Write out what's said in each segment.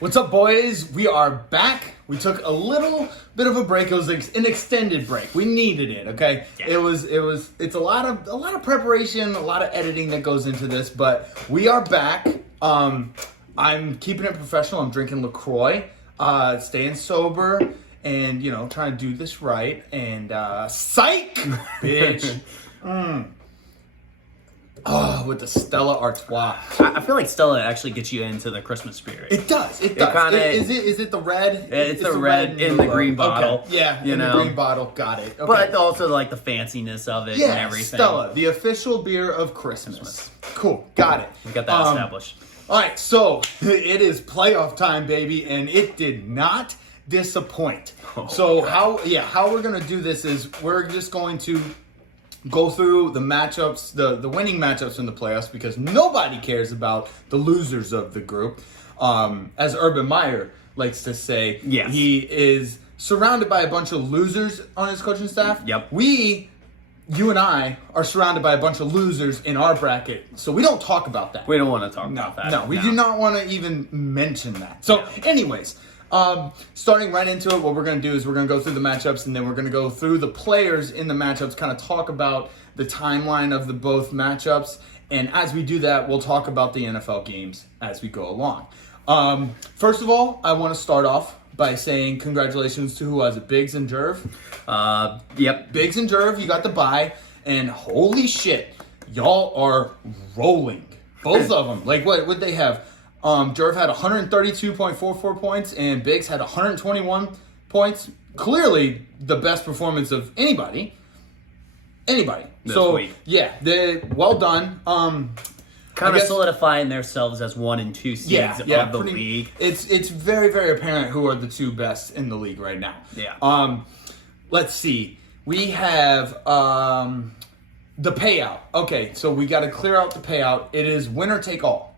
What's up, boys? We are back. We took a little bit of a break. It was an extended break. We needed it, okay? Yeah. It's a lot of preparation, a lot of editing that goes into this, but we are back. I'm keeping it professional. I'm drinking LaCroix, staying sober, and trying to do this right. And psych, bitch. Oh, with the Stella Artois. I feel like Stella actually gets you into the Christmas spirit. It does. It does. Kinda, is it the red? It's the red in the green bottle. Okay. Yeah, the green bottle. Got it. Okay. But also like the fanciness of it and everything. Stella, the official beer of Christmas. Cool. Got it. We got that established. All right, so it is playoff time, baby, and it did not disappoint. So how we're gonna do this is we're just going to go through the matchups, the winning matchups in the playoffs, because nobody cares about the losers of the group. As Urban Meyer likes to say, yes. He is surrounded by a bunch of losers on his coaching staff. Yep. You and I are surrounded by a bunch of losers in our bracket, so we don't talk about that. We don't want to talk about that. No, we do not want to even mention that. So, anyways, starting right into it, what we're going to do is we're going to go through the matchups, and then we're going to go through the players in the matchups, kind of talk about the timeline of the both matchups, and as we do that, we'll talk about the NFL games as we go along. First of all, I want to start off by saying congratulations to who was it, Biggs and Jerv? Yep. Biggs and Jerv, you got the bye, and holy shit, y'all are rolling. Both of them. Like, what would they have? Jerv had 132.44 points, and Biggs had 121 points. Clearly, the best performance of anybody. This So, week. yeah, well done. Kind of solidifying themselves as 1 and 2 seeds of the league. It's very, very apparent who are the two best in the league right now. Yeah. Let's see. We have the payout. Okay, so we got to clear out the payout. It is winner take all.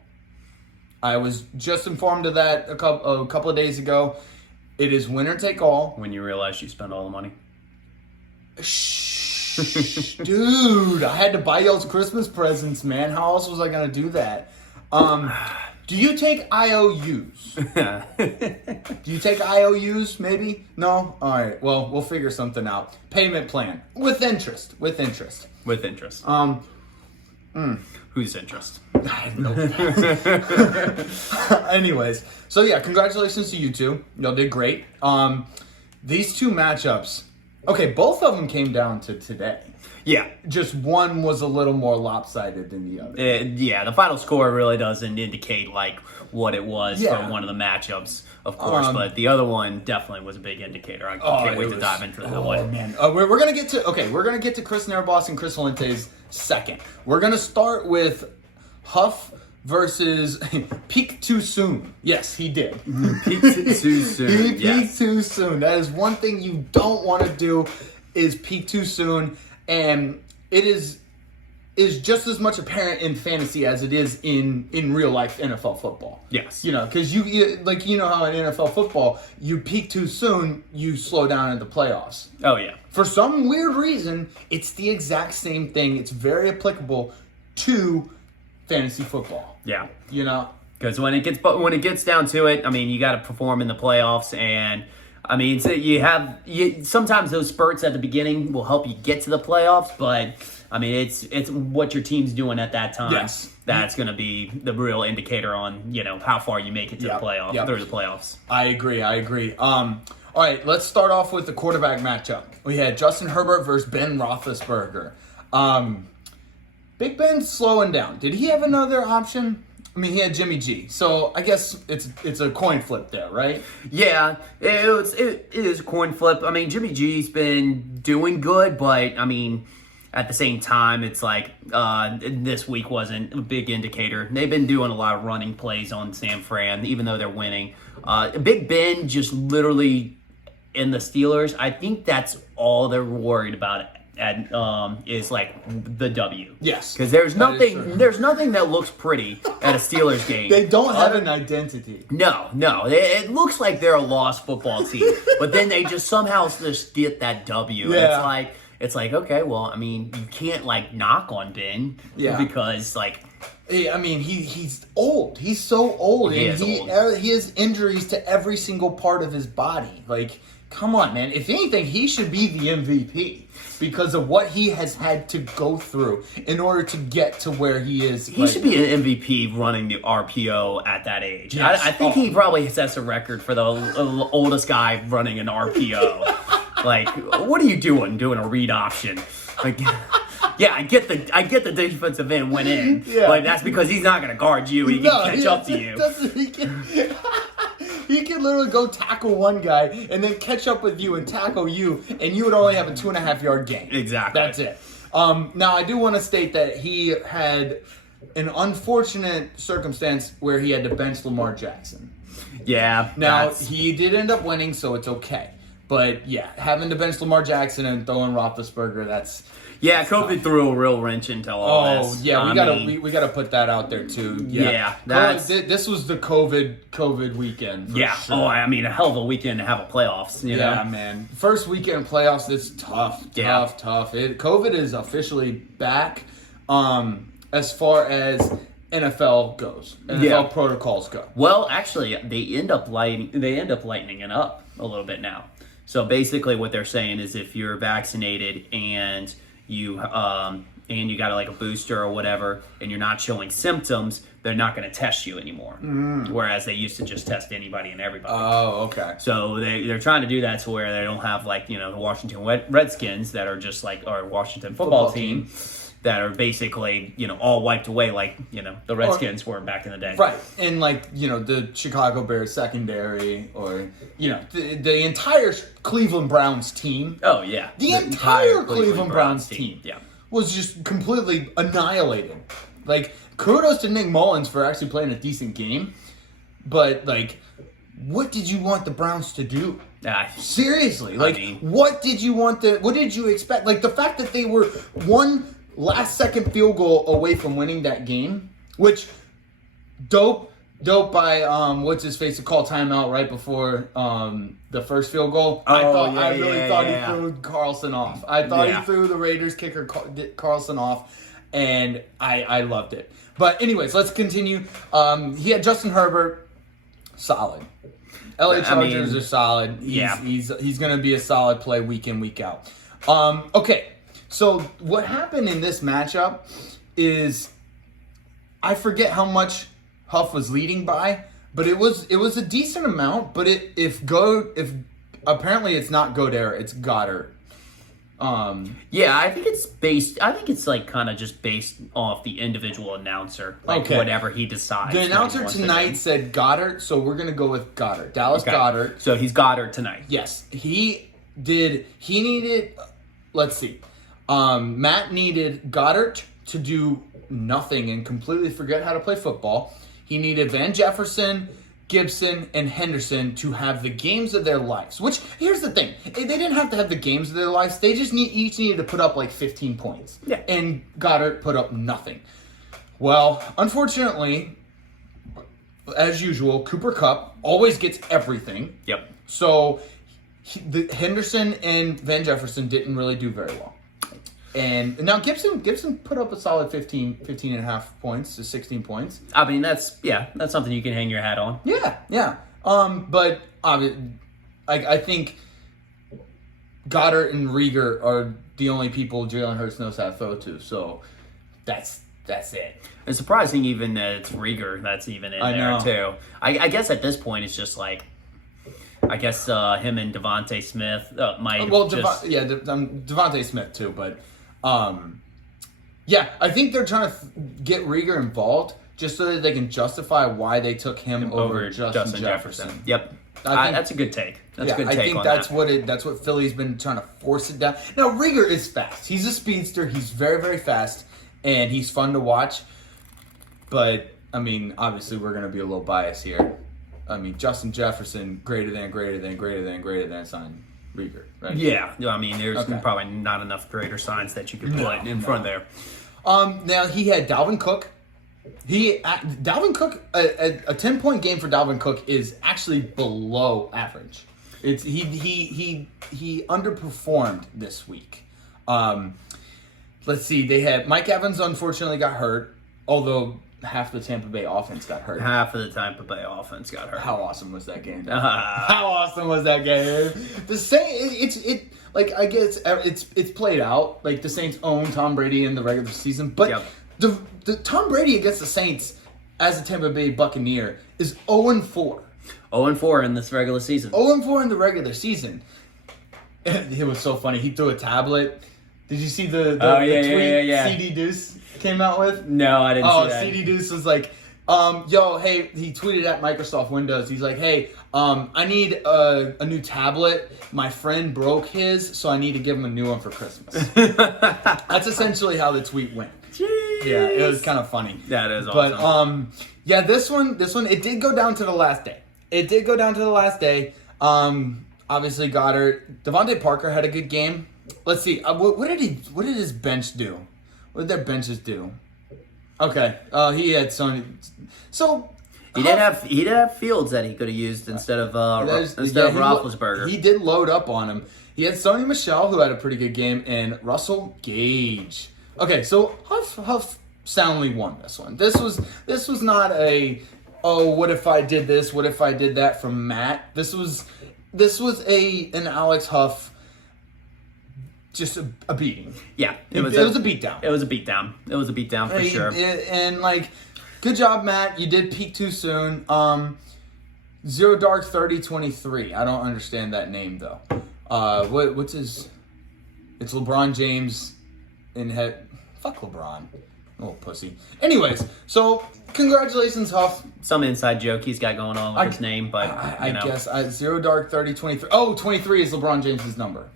I was just informed of that a couple of days ago. It is winner take all. When you realize you spent all the money. Shh, dude, I had to buy y'all's Christmas presents, man. How else was I gonna do that? Do you take IOUs? Do you take IOUs? Maybe? No. All right. Well, we'll figure something out. Payment plan with interest. With interest. With interest. Whose interest? I don't know. Anyways, so yeah, congratulations to you two. Y'all did great. These two matchups. Okay, both of them came down to today. Yeah. Just one was a little more lopsided than the other. Yeah, the final score really doesn't indicate like what it was for one of the matchups, of course, but the other one definitely was a big indicator. I can't wait to dive into that one. Oh man, we're gonna get to Chris Narboss and Chris Valente's second. We're gonna start with Huff versus peaked too soon. Yes, he did. Peaked too soon. He peaked too soon. That is one thing you don't want to do, is peak too soon, and it is just as much apparent in fantasy as it is in real life NFL football. Yes. Because you how in NFL football, you peak too soon, you slow down in the playoffs. Oh yeah. For some weird reason, it's the exact same thing. It's very applicable to fantasy football. Yeah. Because when it gets down to it, I mean, you got to perform in the playoffs, and I mean, so sometimes those spurts at the beginning will help you get to the playoffs, but I mean, it's what your team's doing at that time. Yes. That's going to be the real indicator on, how far you make it to the playoffs, through the playoffs. I agree. All right, let's start off with the quarterback matchup. We had Justin Herbert versus Ben Roethlisberger. Big Ben's slowing down. Did he have another option? I mean, he had Jimmy G. So I guess it's a coin flip there, right? Yeah, it is a coin flip. I mean, Jimmy G's been doing good, but I mean, at the same time, it's like this week wasn't a big indicator. They've been doing a lot of running plays on San Fran, even though they're winning. Big Ben just literally in the Steelers, I think that's all they're worried about is like the W. Yes. Because there's nothing that looks pretty at a Steelers game. They don't have an identity. No. It looks like they're a lost football team, but then they just somehow just get that W. Yeah. it's like, okay, well, I mean, you can't like knock on Ben because like. I mean, he's old. He's so old, He and is old. he has injuries to every single part of his body. Like, come on, man. If anything, he should be the MVP because of what he has had to go through in order to get to where he is. He should be an MVP running the RPO at that age. Yes. I think he probably sets a record for the oldest guy running an RPO. Like, what are you doing a read option? Like, yeah, I get the defensive end went in, but that's because he's not going to guard you. He can catch up to you. He can literally go tackle one guy and then catch up with you and tackle you, and you would only have a 2.5-yard gain. Exactly. That's it. Now, I do want to state that he had an unfortunate circumstance where he had to bench Lamar Jackson. Yeah. Now, he did end up winning, so it's okay. But, yeah, having to bench Lamar Jackson and throw in Roethlisberger, that's... Yeah, COVID threw a real wrench into all this. Oh, yeah, we gotta put that out there, too. Yeah, that's... This was the COVID weekend, for sure. Oh, I mean, a hell of a weekend to have a playoffs, you know? Yeah, man. First weekend of playoffs, it's tough. COVID is officially back as far as NFL goes. NFL protocols go. Well, actually, they end up lightening it up a little bit now. So basically what they're saying is if you're vaccinated and you got like a booster or whatever and you're not showing symptoms, they're not going to test you anymore. Whereas they used to just test anybody and everybody. Oh, okay. So they're trying to do that to where they don't have like, you know, the Washington Redskins that are just like, or Washington football team that are basically, you know, all wiped away like, you know, the Redskins were back in the day. Right. And like, you know, the Chicago Bears secondary or, you know, the entire Cleveland Browns team. Oh, yeah. The entire Cleveland Browns team Yeah. was just completely annihilated. Like, kudos to Nick Mullins for actually playing a decent game. But, like, what did you want the Browns to do? Seriously. Like, what did you expect? Like, the fact that they were one last-second field goal away from winning that game, which, dope by, what's-his-face to call timeout right before the first field goal. I really thought he threw Carlson off. I thought he threw the Raiders kicker Carlson off, and I loved it. But anyways, let's continue. He had Justin Herbert, solid. LA Chargers are solid. He's going to be a solid play week in, week out. Okay, so what happened in this matchup is I forget how much Huff was leading by, but it was a decent amount. But if apparently it's not Goddard, it's Goddard. I think it's like kind of just based off the individual announcer, like whatever he decides. The announcer tonight said Goddard, so we're gonna go with Goddard. Dallas Goddard. So he's Goddard tonight. Yes, he needed. Let's see. Matt needed Goddard to do nothing and completely forget how to play football. He needed Van Jefferson, Gibson, and Henderson to have the games of their lives. Which, here's the thing. They didn't have to have the games of their lives. They just each needed to put up like 15 points. Yeah. And Goddard put up nothing. Well, unfortunately, as usual, Cooper Kupp always gets everything. Yep. So, Henderson and Van Jefferson didn't really do very well. And now Gibson put up a solid 15 and a half points to 16 points. I mean, that's something you can hang your hat on. Yeah. But I think Goddard and Rieger are the only people Jalen Hurts knows how to throw to. So that's it. It's surprising even that it's Rieger that's even in there too. I guess at this point it's just like, I guess him and Devontae Smith might. Well, Devontae Smith too, but I think they're trying to get Rieger involved just so that they can justify why they took him over Justin Jefferson. Yep, that's a good take. That's a good take. I think that's what Philly's been trying to force it down. Now Rieger is fast. He's a speedster. He's very, very fast, and he's fun to watch. But I mean, obviously, we're going to be a little biased here. I mean, Justin Jefferson greater than sign Rieger, right? Yeah, I mean, there's probably not enough greater signs that you could put in front there. Now he had Dalvin Cook. Dalvin Cook, a 10-point game for Dalvin Cook is actually below average. He underperformed this week. Let's see. They had Mike Evans unfortunately got hurt, although half the Tampa Bay offense got hurt. Half of the Tampa Bay offense got hurt. How awesome was that game? How awesome was that game? The Saints, like I guess it's played out. Like the Saints own Tom Brady in the regular season, but Yep. the Tom Brady against the Saints as a Tampa Bay Buccaneer is 0-4. 0-4 in this regular season. 0-4 in the regular season. It was so funny. He threw a tablet. Did you see the tweet yeah. CD Deuce came out with? No, I didn't see that. CD Deuce was like, hey, he tweeted at Microsoft Windows. He's like, hey, I need a new tablet. My friend broke his, so I need to give him a new one for Christmas. That's essentially how the tweet went. Jeez. Yeah, it was kind of funny. That is awesome. But yeah, this one, it did go down to the last day. Obviously Goddard, Devontae Parker had a good game. Let's see. What did his bench do? What did their benches do? Okay. He had Sony. So He did have Fields that he could have used instead of Roethlisberger. He did load up on him. He had Sony Michel, who had a pretty good game, and Russell Gage. Okay, so Huff soundly won this one. This was not a what if I did this, what if I did that from Matt. This was an Alex Huff. Just a beating. Yeah, it was a beatdown. It was a beatdown for sure. And like, good job, Matt. You did peak too soon. Zero Dark 3023. I don't understand that name though. What's his? It's LeBron James in head. Fuck LeBron, little pussy. Anyways, so congratulations, Huff. Some inside joke he's got going on with his name, but I guess Zero Dark 3023. Oh, 23 is LeBron James's number.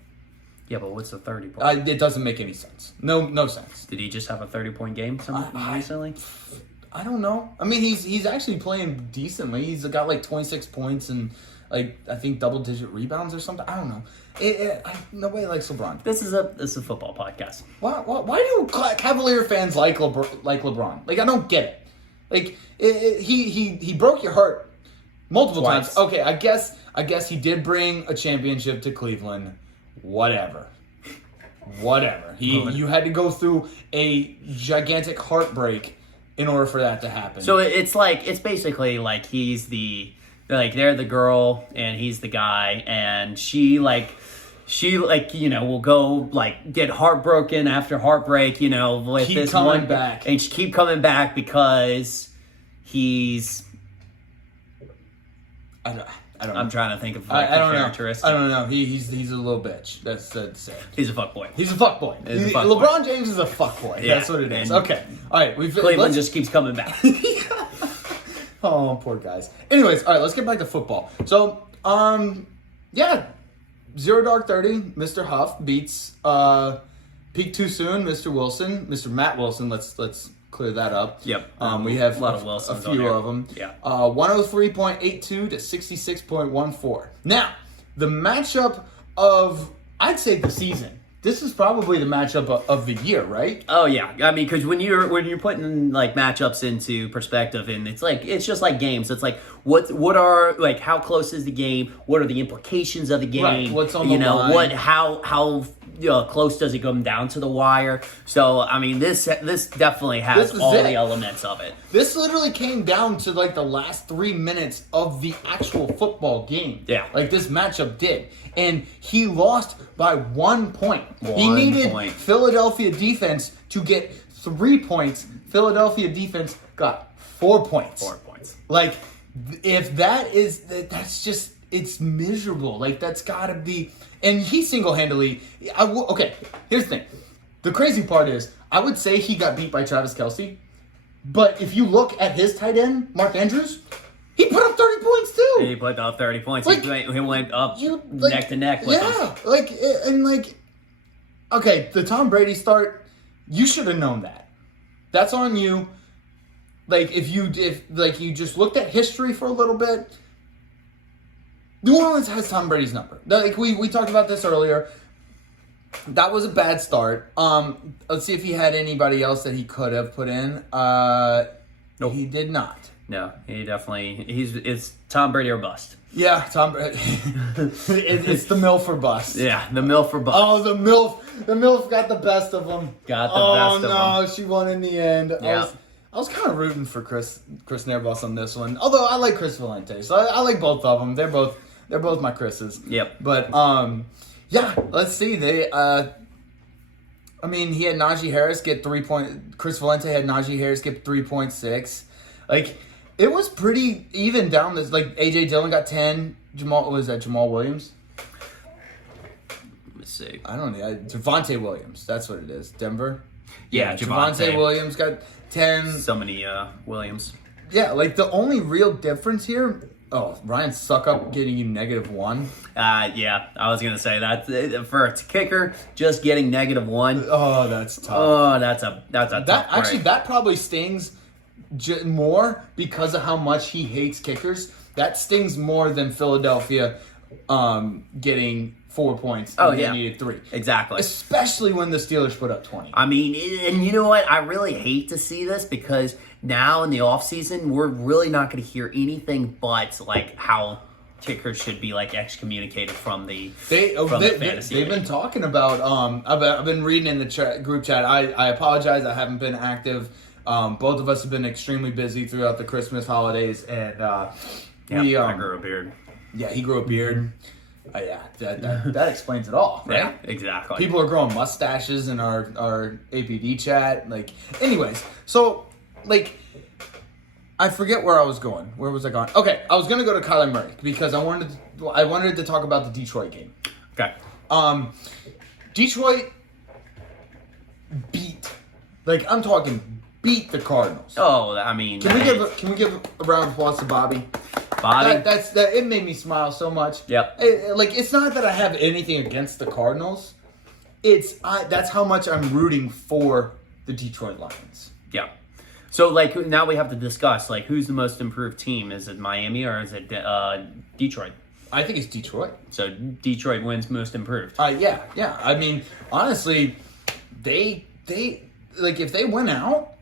Yeah, but what's the 30 point? It doesn't make any sense. No sense. Did he just have a 30-point game recently? I don't know. I mean, he's actually playing decently. He's got like 26 points and like I think double-digit rebounds or something. I don't know. Nobody likes LeBron. This is a football podcast. Why do Cavalier fans like LeBron? Like I don't get it. Like he broke your heart multiple times. Okay, I guess he did bring a championship to Cleveland. Whatever. You had to go through a gigantic heartbreak in order for that to happen. So it's basically like they're the girl and he's the guy, and she will go like get heartbroken after heartbreak, with keep this coming one back. And she keep coming back because he's I don't know. I'm trying to think of I don't characteristics. know. I don't know. He's a little bitch. That's it. He's a fuckboy. He's a fuckboy. LeBron James is a fuckboy. Yeah. That's what it is. Okay. All right. Cleveland just keeps coming back. Oh, poor guys. Anyways, all right. Let's get back to football. So, yeah, Zero Dark 30. Mr. Huff beats Peak Too Soon. Mr. Wilson. Mr. Matt Wilson. Let's clear that up. Yep. We have a lot of Wilsons a few on of them. Yeah. 103.82 to 66.14. Now, the matchup of, I'd say, the season. This is probably the matchup of the year, right? Oh yeah, I mean, because when you're putting like matchups into perspective, and it's just like games. It's like what are like how close is the game? What are the implications of the game? Right. What's on the line? How close does it come down to the wire? So I mean, this definitely has all the elements of it. This literally came down to like the last 3 minutes of the actual football game. Yeah. Like this matchup did. And he lost by 1 point. He needed Philadelphia defense to get 3 points. Philadelphia defense got 4 points. 4 points. Like, if that's just, it's miserable. Like, that's gotta be, and he single-handedly, okay, here's the thing. The crazy part is, I would say he got beat by Travis Kelce, but if you look at his tight end, Mark Andrews, he put up 30 points too. He put up 30 points. Like, he went up neck to neck with him. Okay, the Tom Brady start, you should have known that. That's on you. Like, if you just looked at history for a little bit, New Orleans has Tom Brady's number. Like, we talked about this earlier. That was a bad start. Let's see if he had anybody else that he could have put in. Nope. He did not. No, it's Tom Brady or bust. Yeah, Tom. It's the MILF or bust. Yeah, the MILF or bust. Oh, the MILF got the best of them. Got the best of them. Oh no, she won in the end. Yeah. I was kind of rooting for Chris Nerbus on this one. Although I like Chris Valente, so I like both of them. They're both my Chris's. Yep. But yeah, let's see. They I mean, he had Najee Harris get 3 point. Chris Valente had Najee Harris get 3.6. Like, it was pretty even down this. Like, AJ Dillon got 10. Jamal Williams? Let me see. I don't know. Javonte Williams. That's what it is. Denver. Yeah, Javonte Williams got 10. So many Williams. Yeah, like the only real difference here. Oh, Ryan Suckup getting you -1. Yeah, I was gonna say that for a kicker, just getting -1. Oh, that's tough. Oh, that's a tough Actually, break. that probably stings more because of how much he hates kickers. That stings more than Philadelphia getting 4 points. Oh, and yeah. they needed 3. Exactly. Especially when the Steelers put up 20. I mean, and you know what? I really hate to see this because now in the offseason, we're really not going to hear anything but like how kickers should be like excommunicated from the fantasy They've league. been talking about. I've been reading in the group chat. I apologize. I haven't been active. Both of us have been extremely busy throughout the Christmas holidays, and I grew a beard. Yeah, he grew a beard. Yeah, that explains it all, right? Yeah, exactly. People are growing mustaches in our APD chat. Like, anyways, so like, I forget where I was going. Where was I going? Okay, I was gonna go to Kyler Murray because I wanted to talk about the Detroit game. Okay. Detroit beat, like I'm talking beat the Cardinals. Oh, I mean, Can we give a round of applause to Bobby? Bobby? It made me smile so much. Yep. It's not that I have anything against the Cardinals. That's how much I'm rooting for the Detroit Lions. Yeah. So, like, now we have to discuss, like, who's the most improved team? Is it Miami or is it Detroit? I think it's Detroit. So, Detroit wins most improved. Yeah. I mean, honestly, they like if they win out,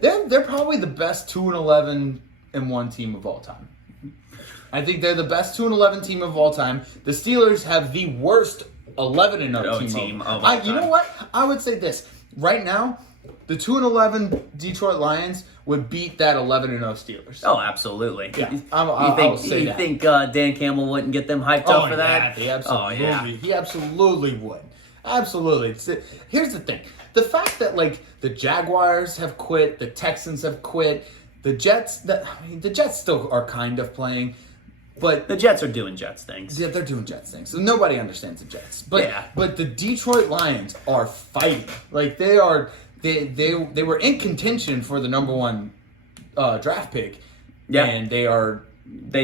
they're probably the best 2-11-1 team of all time. I think they're the best 2-11 team of all time. The Steelers have the worst 11-0 team of all time. You know what? I would say this right now. The 2-11 Detroit Lions would beat that 11-0 Steelers. Oh, absolutely. Yeah, You think Dan Campbell wouldn't get them hyped up for that? He absolutely, he absolutely would. Absolutely. Here's the thing: the fact that like the Jaguars have quit, the Texans have quit, the Jets. The Jets still are kind of playing, but the Jets are doing Jets things. Yeah, they're doing Jets things. So nobody understands the Jets. But yeah. But the Detroit Lions are fighting. Like they are. They were in contention for the number 1 draft pick. Yeah. And they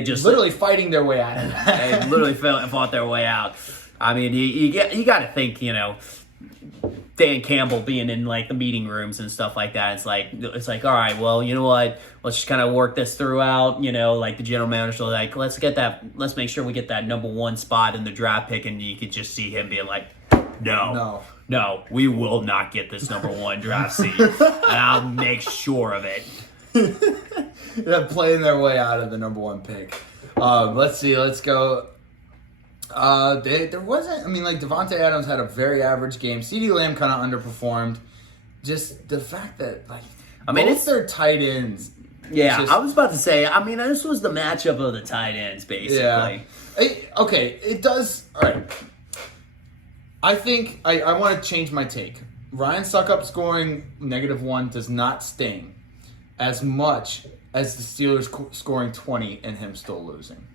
just literally fighting their way out of that. They literally fought their way out. I mean, you got to think, Dan Campbell being in like the meeting rooms and stuff like that. It's like, all right, well, you know what? Let's just kind of work this throughout. Like the general manager, like let's make sure we get that number 1 spot in the draft pick, and you could just see him being like, no, we will not get this number 1 draft seed, and I'll make sure of it. They're playing their way out of the number 1 pick. Let's see. Let's go. There wasn't. I mean, like Devontae Adams had a very average game. CeeDee Lamb kind of underperformed. Just the fact that both their tight ends. Yeah, I was about to say. I mean, this was the matchup of the tight ends, basically. Yeah. Okay, it does. All right. I think I want to change my take. Ryan Suckup scoring -1 does not sting as much as the Steelers scoring 20 and him still losing.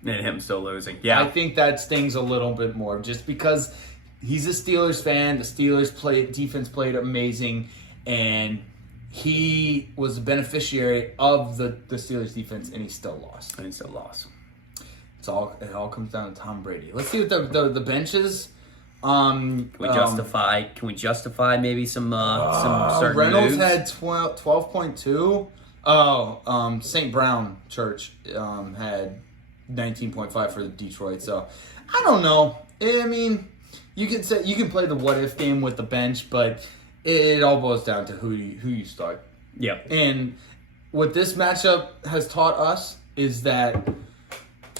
Yeah. I think that stings a little bit more just because he's a Steelers fan. The Steelers defense played amazing, and he was a beneficiary of the Steelers defense, and he still lost. It all comes down to Tom Brady. Let's see what the benches. Can we justify maybe some certain Reynolds moves? had 12.2. St. Brown Church had 19.5 for the Detroit. So I don't know. I mean, you can play the what if game with the bench, but it all boils down to who you start. Yeah. And what this matchup has taught us is that,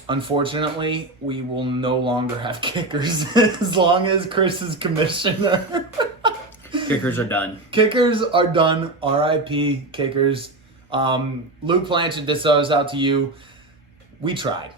unfortunately, we will no longer have kickers as long as Chris is commissioner. Kickers are done. Kickers are done. R.I.P. Kickers. Luke Blanchard, this goes out to you. We tried.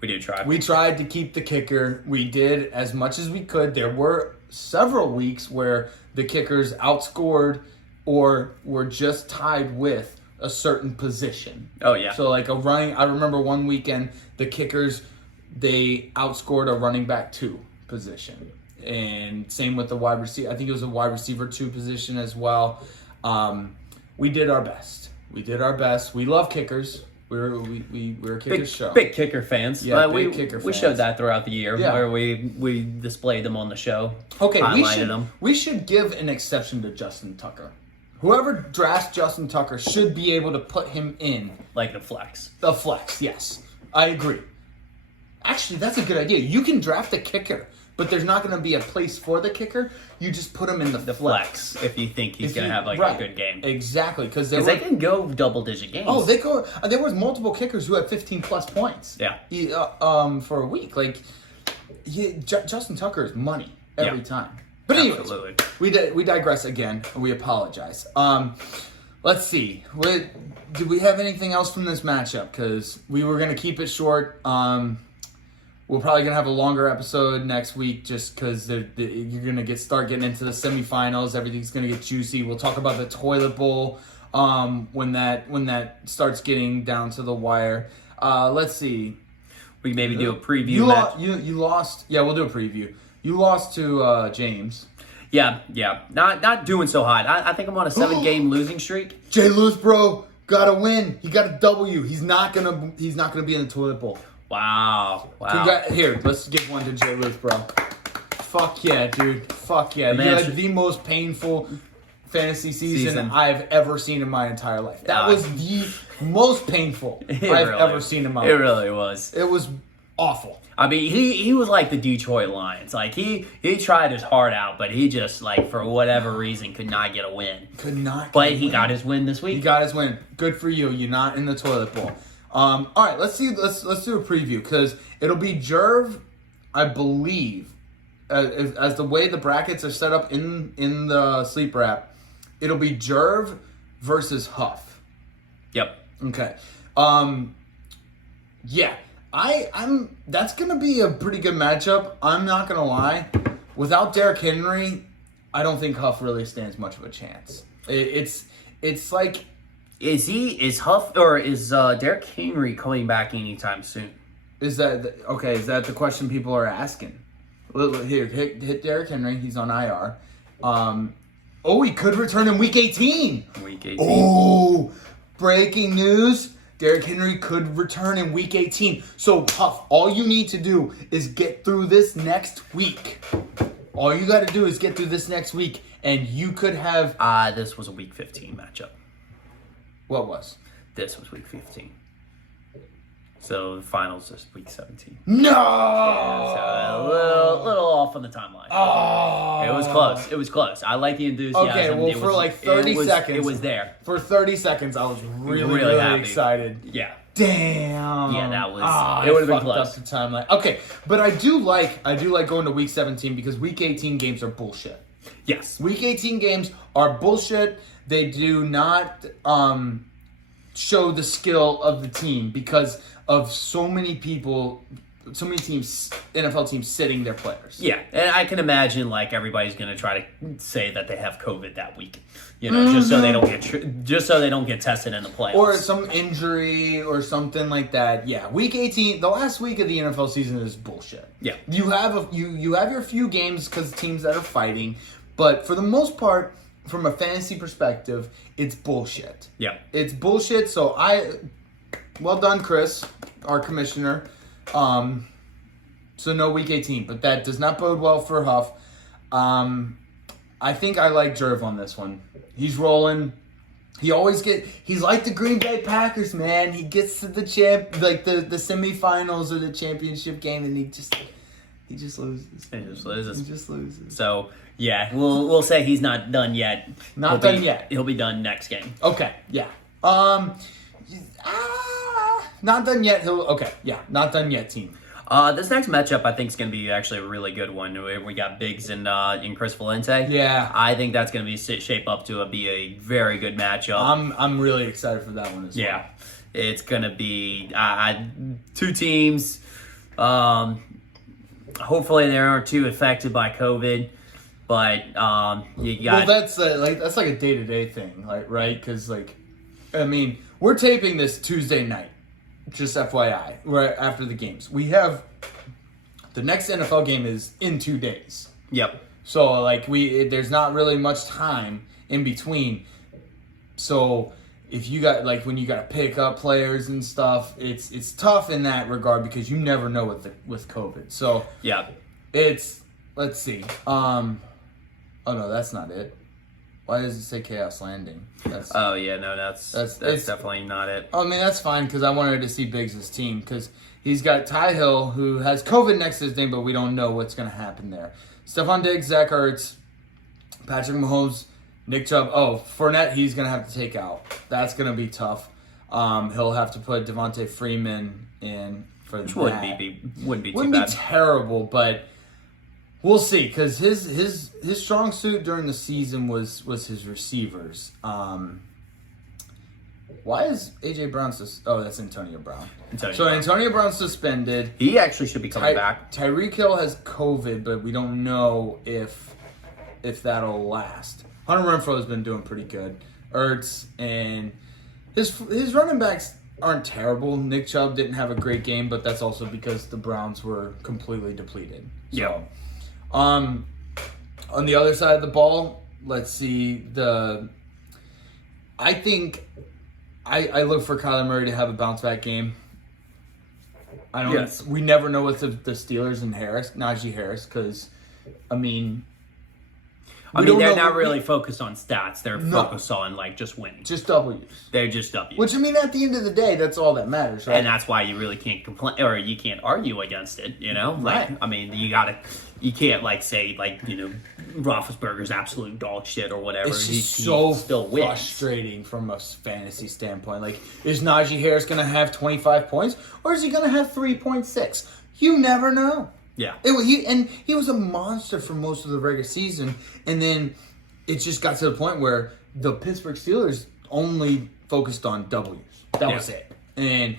We do try. We tried to keep the kicker. We did as much as we could. There were several weeks where the kickers outscored or were just tied with a certain position. Oh, yeah. So like I remember one weekend the kickers, they outscored a running back 2 position. And same with the wide receiver. I think it was a wide receiver 2 position as well. We did our best. We love kickers. We're a kickers show. Big kicker fans. Yeah, we, big kicker We fans. showed that throughout the year Yeah. where we displayed them on the show. Okay, highlighted them. we should give an exception to Justin Tucker. Whoever drafts Justin Tucker should be able to put him in Like the flex. the flex. Yes, I agree. Actually, that's a good idea. You can draft a kicker, but there's not going to be a place for the kicker. You just put him in the Flex, if you think he's If going to you- have like right. a good game. Exactly, because Because they can go double-digit games. Oh, they go. There was multiple kickers who had 15 plus points. Yeah. For a week, like Justin Tucker is money every Yeah. time. But anyways, Absolutely. we digress again. And we apologize. Let's see. Do we have anything else from this matchup? Because we were gonna keep it short. We're probably gonna have a longer episode next week, just because you're gonna start getting into the semifinals. Everything's gonna get juicy. We'll talk about the toilet bowl when that starts getting down to the wire. Let's see. We maybe do a preview You match. you lost. Yeah, we'll do a preview. You lost to James. Yeah. Not doing so hot. I think I'm on a 7-game losing streak. Jay Lewis, bro, gotta win. He got a W. He's not gonna be in the toilet bowl. Wow. Here, let's give one to Jay Lewis, bro. Fuck yeah, dude. Fuck yeah. You man had should- the most painful fantasy season Season. I've ever seen in my entire life. That Yeah. was the most painful It I've really- ever seen in my It life. really was. It was awful. I mean, he was like the Detroit Lions. Like he tried his heart out, but he just like for whatever reason could not get a win. Could not. But get he a got win. his win this He week. got his win. Good for you. You're not in the toilet bowl. All right, let's see. Let's do a preview because it'll be Jerv, I believe, as the way the brackets are set up in the sleeper app. It'll be Jerv versus Huff. Yep. Okay. Yeah. I'm. That's gonna be a pretty good matchup. I'm not gonna lie. Without Derrick Henry, I don't think Huff really stands much of a chance. It's like. Is Huff or is Derrick Henry coming back anytime soon? Is that the question people are asking? Here, hit Derrick Henry. He's on IR. He could return in Week 18. Week 18. Oh, breaking news. Derrick Henry could return in Week 18. So, Huff, all you need to do is get through this next week. All you got to do is get through this next week, and you could have... This was a Week 15 matchup. What was? This was Week 15. So the finals is Week 17. No! So a little off on the timeline. Oh. It was close. I like the enthusiasm. Okay, well, It for was- like 30 it was- seconds. It was there. For 30 seconds, I was really happy. excited. Yeah. Damn. Yeah, that was- it it would would've been have fucked close. up the timeline. Okay, but I do like going to Week 17 because Week 18 games are bullshit. Yes. Week 18 games are bullshit. They do not show the skill of the team because of so many teams, NFL teams sitting their players. Yeah, and I can imagine like everybody's gonna try to say that they have COVID that week, just so they don't get tested in the playoffs. Or some injury or something like that. Yeah, Week 18, the last week of the NFL season is bullshit. Yeah. You have you have your few games because teams that are fighting, but for the most part, from a fantasy perspective, it's bullshit. Yeah. It's bullshit. So well done, Chris, our commissioner. So no Week 18, but that does not bode well for Huff. I think I like Jerv on this one. He's rolling. He's like the Green Bay Packers, man. He gets to the the semifinals or the championship game, and he just loses. He just loses. He just loses. So yeah, we'll say he's not done yet. Not done yet. He'll be done next game. Okay, yeah. Not done yet. Not done yet, team. This next matchup, I think, is going to be actually a really good one. We got Biggs and Chris Valente. Yeah. I think that's going to be shape up to be a very good matchup. I'm really excited for that one as well. Yeah, it's going to be two teams. Hopefully, they aren't too affected by COVID, but you got. Well, that's like a day-to-day thing, right? Because we're taping this Tuesday night. Just FYI, right after the games. We have the next NFL game is in 2 days. Yep. So there's not really much time in between. So if you got when you got to pick up players and stuff, it's tough in that regard because you never know with COVID. So yeah, let's see. Oh no, that's not it. Why does it say Chaos Landing? That's definitely not it. I mean, that's fine because I wanted to see Biggs' team because he's got Ty Hill, who has COVID next to his name, but we don't know what's going to happen there. Stephon Diggs, Zach Ertz, Patrick Mahomes, Nick Chubb. Oh, Fournette, he's going to have to take out. That's going to be tough. He'll have to put Devontae Freeman in for Which that. wouldn't be too bad. Wouldn't be terrible, but we'll see, because his strong suit during the season was his receivers. Why is A.J. Brown that's Antonio Brown. Antonio Brown's suspended. He actually should be coming back. Tyreek Hill has COVID, but we don't know if that'll last. Hunter Renfrow has been doing pretty good. Ertz and his running backs aren't terrible. Nick Chubb didn't have a great game, but that's also because the Browns were completely depleted. So, yeah. On the other side of the ball, let's see I think I look for Kyler Murray to have a bounce back game. We never know with the Steelers and Najee Harris, because they're not really focused on stats. They're focused on just winning. Just W's. They're just W's. Which at the end of the day, that's all that matters, right? And that's why you really can't complain, or you can't argue against it. Right. You can't say Roethlisberger's absolute dog shit or whatever. It's just he so still wins. Frustrating from a fantasy standpoint. Is Najee Harris going to have 25 points, or is he going to have 3.6? You never know. Yeah. He was a monster for most of the regular season, and then it just got to the point where the Pittsburgh Steelers only focused on W's. That was it. And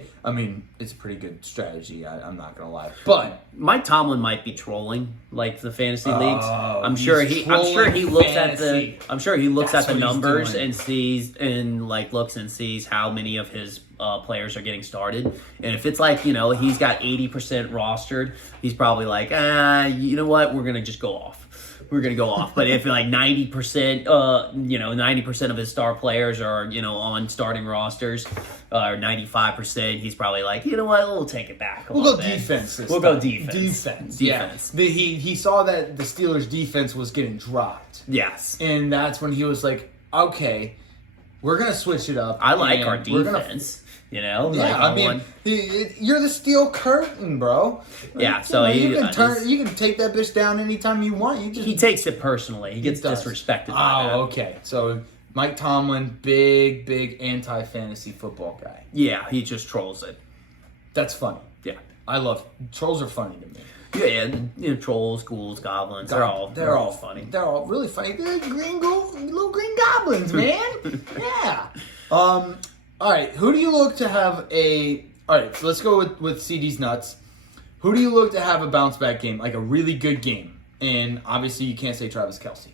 it's a pretty good strategy. I'm not gonna lie, but Mike Tomlin might be trolling the fantasy leagues. I'm sure he looks at the numbers and sees looks and sees how many of his players are getting started. And if it's he's got 80% rostered, he's probably you know what, we're gonna just go off. But if 90%, 90% of his star players are, on starting rosters, or 95%, he's probably you know what, we'll take it back. We'll go defense. We'll go defense. Yeah. He saw that the Steelers' defense was getting dropped. Yes. And that's when he was like, okay, we're gonna switch it up. I like our defense. You're the steel curtain, bro. Yeah, so you can take that bitch down anytime you want. He takes it personally. He gets disrespected by that. Oh, okay. So Mike Tomlin, big anti-fantasy football guy. Yeah, he just trolls it. That's funny. Yeah, I love trolls are funny to me. Yeah, trolls, ghouls, goblins. They're all funny. They're all really funny. They're little green goblins, man. Yeah. All right, who do you look to have all right, so let's go with CD's nuts. Who do you look to have a bounce back game, a really good game? And obviously you can't say Travis Kelce.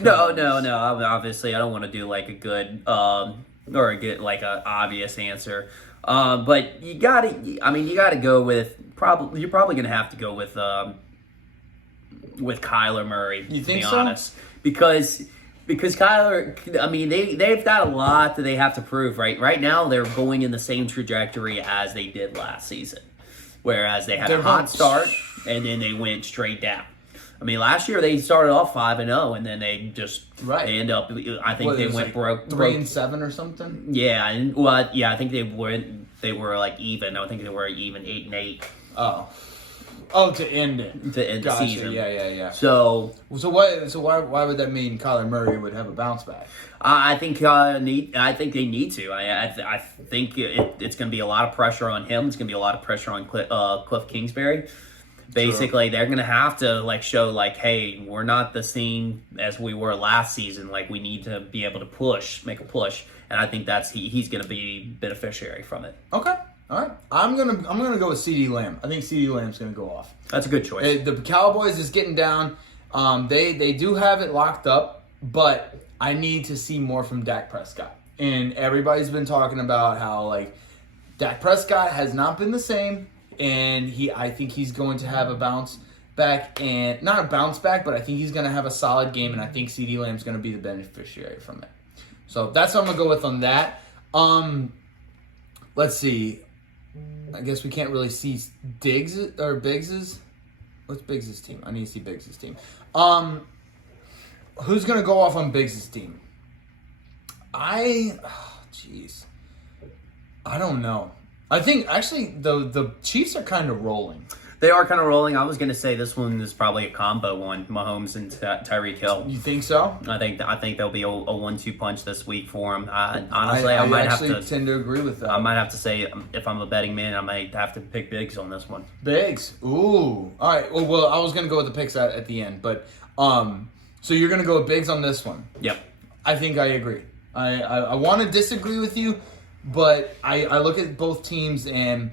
No. Obviously, I don't want to do a good or get a obvious answer. But you gotta go with you're probably gonna have to go with Kyler Murray. You think to be so? honest, because Kyler, they've got a lot that they have to prove, right? Right now, they're going in the same trajectory as they did last season, whereas they had a hot start and then they went straight down. Last year they started off 5-0, and then they just they end up. I think they went broke 3-7 or something. Yeah, I think they were even. I think they were even 8-8. Oh. Oh, to end it. to end the Gotcha. season. Yeah. So Why would that mean Kyler Murray would have a bounce back? I think they need to. I think it's going to be a lot of pressure on him. It's going to be a lot of pressure on Cliff Kingsbury. Basically, they're going to have to show hey, we're not the same as we were last season. We need to be able to make a push, and I think he's going to be beneficiary from it. Okay. All right. I'm gonna go with CeeDee Lamb. I think CeeDee Lamb's going to go off. That's a good choice. The Cowboys is getting down. They do have it locked up, but I need to see more from Dak Prescott. And everybody's been talking about how Dak Prescott has not been the same, and I think he's going to have a bounce back, and not a bounce back, but I think he's going to have a solid game, and I think CeeDee Lamb's going to be the beneficiary from it. So that's what I'm going to go with on that. Let's see. I guess we can't really see Biggs's. What's Biggs's team? I need to see Biggs's team. Who's going to go off on Biggs's team? I don't know. I think, actually, the Chiefs are kind of rolling. They are kind of rolling. I was going to say this one is probably a combo one, Mahomes and Tyreek Hill. You think so? I think there'll be a 1-2 punch this week for him. Honestly, I might actually have to tend to agree with that. I might have to say, if I'm a betting man, I might have to pick Biggs on this one. Biggs. Ooh. All right. Well, I was going to go with the picks at the end, but so you're going to go with Biggs on this one. Yep. I think I agree. I want to disagree with you, but I look at both teams and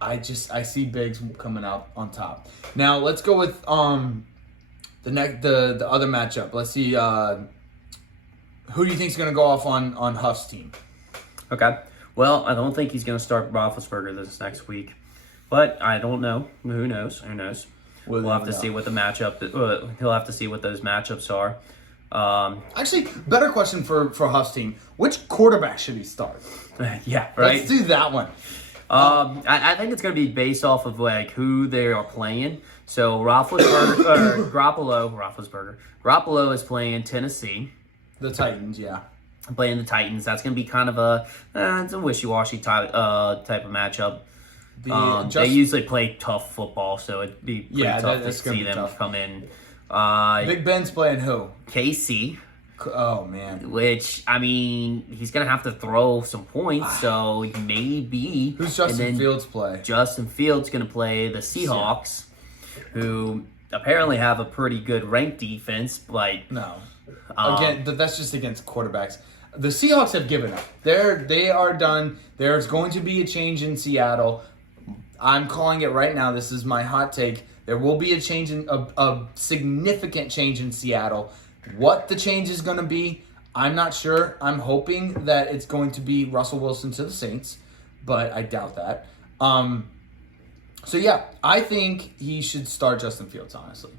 I see Biggs coming out on top. Now let's go with the other matchup. Let's see who do you think is going to go off on Huff's team? Okay. Well, I don't think he's going to start Roethlisberger this next week, but I don't know. Who knows? We'll have to see what the matchup. He'll have to see what those matchups are. Actually, better question for Huff's team. Which quarterback should he start? Yeah, right. Let's do that one. I think it's going to be based off of who they are playing. So Garoppolo is playing Tennessee. The Titans, yeah. Playing the Titans. That's going to be kind of it's a wishy-washy type of matchup. They usually play tough football, so it'd be pretty tough to see them come in. Big Ben's playing who? KC. Oh, man. Which, he's going to have to throw some points, so maybe. Who's Justin Fields play? Justin Fields going to play the Seahawks, who apparently have a pretty good ranked defense, but... No. Again, that's just against quarterbacks. The Seahawks have given up. They are done. There's going to be a change in Seattle. I'm calling it right now. This is my hot take. There will be a significant change in Seattle. What the change is going to be, I'm not sure. I'm hoping that it's going to be Russell Wilson to the Saints, but I doubt that. So yeah, I think he should start Justin Fields, honestly.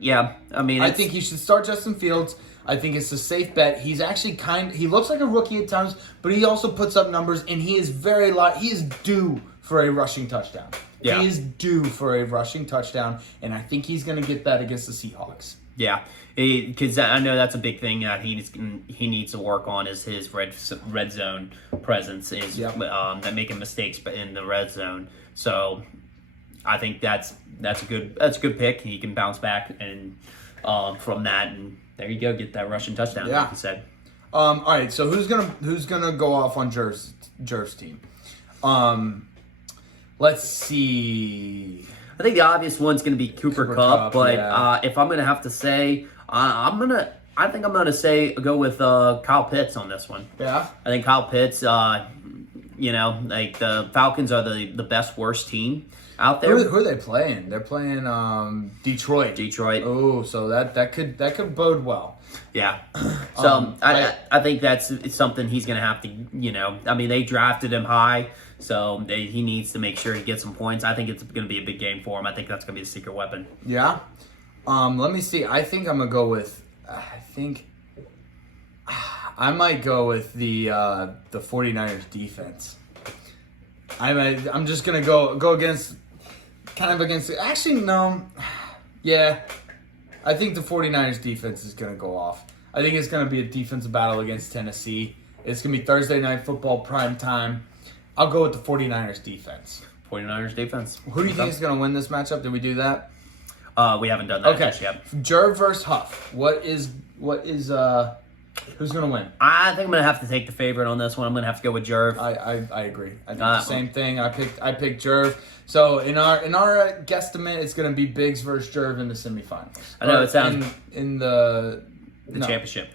Yeah, I think he should start Justin Fields. I think it's a safe bet. He's actually he looks like a rookie at times, but he also puts up numbers, and he is he is due for a rushing touchdown. Yeah. He is due for a rushing touchdown, and I think he's going to get that against the Seahawks. Yeah, because I know that's a big thing that he needs to work on is his red zone presence, that making mistakes in the red zone. So I think that's a good pick. He can bounce back and from that, and there you go, get that rushing touchdown. Yeah. Like you said. All right, so who's gonna go off on Jer's team? Let's see. I think the obvious one's going to be Cooper Kupp, but yeah. If I'm going to have to say, I think I'm going to go with Kyle Pitts on this one. Yeah. I think Kyle Pitts, the Falcons are the best worst team out there. Who are they playing? They're playing Detroit. Oh, so that could bode well. Yeah. So I think that's something he's going to have to, they drafted him high. So he needs to make sure he gets some points. I think it's going to be a big game for him. I think that's going to be the secret weapon. Yeah. Let me see. I think I'm going to go with... I might go with the 49ers defense. I'm just going to go against... Actually, no. Yeah. I think the 49ers defense is going to go off. I think it's going to be a defensive battle against Tennessee. It's going to be Thursday Night Football prime time. I'll go with the 49ers defense. 49ers defense. Who do you think is going to win this matchup? Did we do that? We haven't done that Okay. just yet. Jerv versus Huff. Who's going to win? I think I'm gonna have to take the favorite on this one. I'm gonna have to go with Jerv. I agree. I think the same thing. I picked Jerv. So in our guesstimate, it's going to be Biggs versus Jerv in the semifinals. I know it sounds in the championship.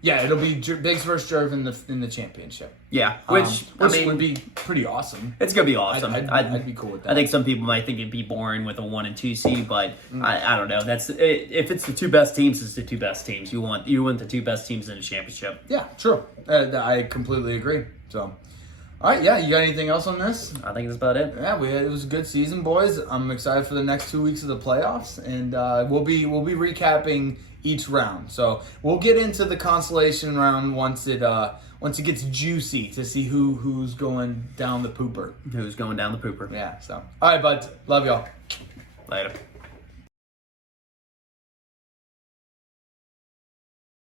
Yeah, it'll be Biggs versus Jerv in the championship. Yeah, which I mean would be pretty awesome. it's gonna be awesome. I'd be cool with that. I think some people might think it'd be boring with a 1 and 2 seed, but I don't know. That's if it's the two best teams, it's the two best teams. You want the two best teams in the championship. Yeah, true. I completely agree. So, all right, yeah. You got anything else on this? I think that's about it. Yeah, it was a good season, boys. I'm excited for the next 2 weeks of the playoffs, and we'll be recapping each round. So we'll get into the consolation round once it gets juicy to see who's going down the pooper. Who's going down the pooper? Yeah. So all right, bud. Love y'all. Later.